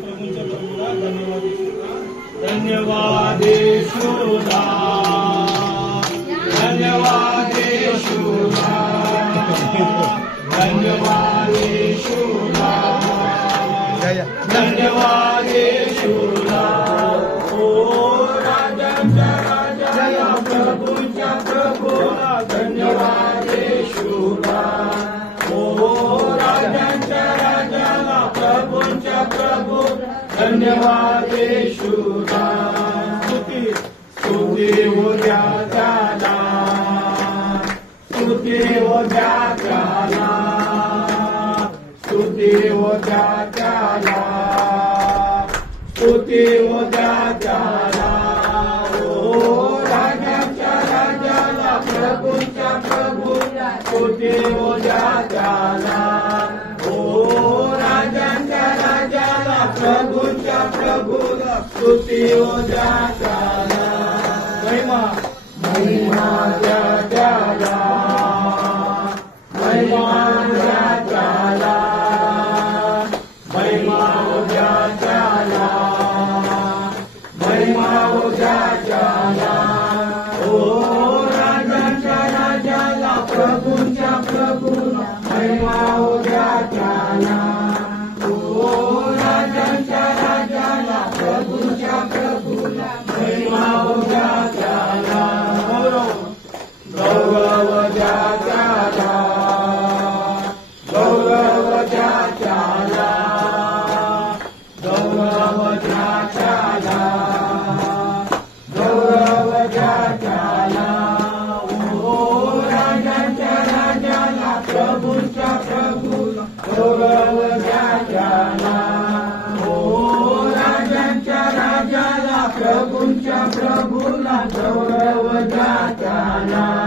प्रभूंच्या प्रभूला धन्यवाद यशोदा, धन्यवाद यशोदा, धन्यवाद यशोदा, धन्यवाद यशोदा। ओ राजांच्या राजाला प्रभूंच्या प्रभूला धन्यवाद यशोदा। ओ राजांच्या राजाला प्रभूंच्या प्रभू धन्यवाद यशोदा। स्तुती उद्या त्याला, स्तुती उद्या त्याला, स्तुती उद्या त्याला, स्तुती उद्या त्याला। ओ राजांच्या राजाला प्रभूंच्या प्रभूला स्तुती उद्या त्याला। ओ राजांच्या राजाला प्रभूंच्या प्रभूला स्तुती उद्या त्याला। महिमा महिमा द्या त्याला, महिमा द्या त्याला, महिमा उद्या त्याला, महिमा उद्या त्याला। ओ राजांच्या राजाला प्रभूंच्या प्रभूला महिमा उद्या त्याला। ओ राजांच्या राजाला प्रभूंच्या प्रभूला महिमा उद्या त्याला। गौरव द्या त्याला, गौरव द्या त्याला, गौरव द्या त्याला, गौरव द्या त्याला। ओ राजांच्या राजाला प्रभूंच्या प्रभूला गौरव द्या त्याला। ओ राजांच्या राजाला प्रभूंच्या प्रभूला गौरव द्या त्याला।